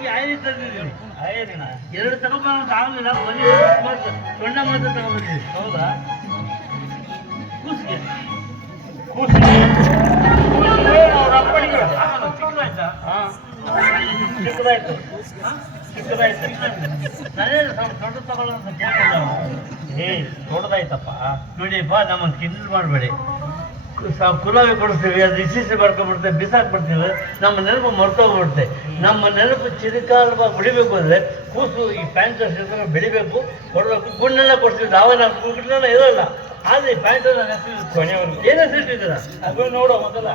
ನಿಮ್ಗೆ ಆಯ್ದು ತಂದಿದ್ದೀವಿ. ಆಯ್ದಿನ ಎರಡು ತಗೊಂಡ್ಬಂದು ಆಗಲಿಲ್ಲ, ಬನ್ನಿ ಸೊಣ್ಣ ಮಾತ್ರ ತಗೊಂಡ್ಬಂದಿದ್ದೀವಿ. ಹೌದಾ? ಕೂಸಿಗೆ ಕೂಸಿಗೆ ಅವ್ರ ಅಪ್ಪನಿಗೆ ಚಿಕ್ಕದಾಯ್ತಾ? ಚಿಕ್ಕದಾಯ್ತು ಚಿಕ್ಕದಾಯ್ತು. ನಾನೇ ದೊಡ್ಡ ತಗೊಳ್ಳೋ ಅಂತ ಕೇಳಿಲ್ಲ. ದೊಡ್ಡದಾಯ್ತಪ್ಪ. ನೋಡಿಪ್ಪ, ನಮ್ಮನ್ನು ಕಿಂಡಲ್ ಮಾಡಬೇಡಿ. ಕುಲಾವಿ ಕೊಡಿಸ್ತೀವಿ, ಅದು ಇಸಿಸಿ ಬರ್ಕೊಂಡ್ಬಿಡ್ತೇವೆ, ಬಿಸಾಕ್ಬಿಡ್ತೀವಿ, ನಮ್ಮ ನೆನಪು ಮರ್ತೋಗ್ಬಿಡುತ್ತೆ. ನಮ್ಮ ನೆನಪು ಚಿರಕಾಲವಾಗಿ ಬಿಡಿಬೇಕು ಅಂದರೆ ಕೂಸು ಈ ಪ್ಯಾಂಟ್ ಶರ್ಟ್ ಬೆಳಿಬೇಕು, ಕೊಡಬೇಕು. ಗುಂಡೆಲ್ಲ ಕೊಡ್ತೀವಿ, ನಾವೇ ನಾವು ಕೂಗಿಟ್ಲೆಲ್ಲ ಇರೋಲ್ಲ. ಆದರೆ ಈ ಪ್ಯಾಂಟನ್ನು ಹೆಸರು ಕೊನೆಯವ್ರಿಗೆ ಏನು ಹೆಸರಿಟ್ಟಿದ್ದೀರಾ? ಅದು ನೋಡೋ ಮೊದಲ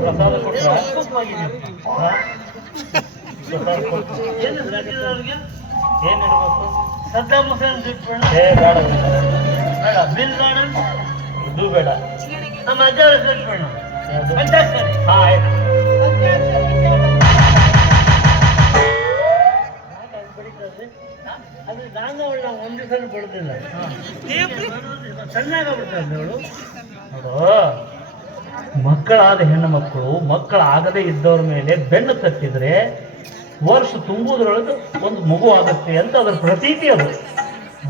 ಪ್ರಸಾದ ಕೊಟ್ಟ ಏನು ಹೆಸರಿಟ್ಟಿದ್ದಾರೆ ಅವ್ರಿಗೆ? ಏನಿರ್ಬೇಕು? ಸದ್ದಾಮ್ ಹುಸೇನ್ ಇಟ್ಬಿಡೋಣ? ಬೇಡ ಬೇಡ. Bill garden? ಇದು ಬೇಡ. ನಮ್ಮ ಅಜ್ಜ ಹೆಸರು ಇಟ್ಬಿಡೋಣ. ಪಂಚಾಕ್ಷರಿ. ಹಾ ಆಯ್ತು. ಅದು ನಾನು ಅವಳು ಒಂದು ದಿವಸ ಬಿಡುದಿಲ್ಲ, ಚೆನ್ನಾಗಾಗ್ಬಿಡ್ತಾರೆ ಅವಳು. ನೋಡು, ಮಕ್ಕಳಾದ ಹೆಣ್ಣು ಮಕ್ಕಳು ಮಕ್ಕಳಾಗದೇ ಇದ್ದವ್ರ ಮೇಲೆ ಬೆನ್ನು ತಟ್ಟಿದ್ರೆ ವರ್ಷ ತುಂಬುವುದ್ರೊಳಗೆ ಒಂದು ಮಗು ಆಗುತ್ತೆ ಅಂತ ಅದರ ಪ್ರತೀತಿ. ಅದು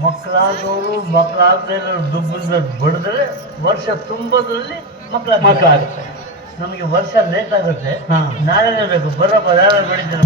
ಮಕ್ಕಳಾದವರು ಮಕ್ಕಳಾಗದೇ ದುಬ್ಬದ ಬಡಿದ್ರೆ ವರ್ಷ ತುಂಬೋದ್ರಲ್ಲಿ ಮಕ್ಕಳಾಗುತ್ತೆ. ನಮಗೆ ವರ್ಷ ಲೇಟ್ ಆಗುತ್ತೆ. ಹಾ. ನಾಳೆನೇ ಬೇಕು, ಬರಪ್ಪ, ಯಾರು ಬೆಳಿತೀರ?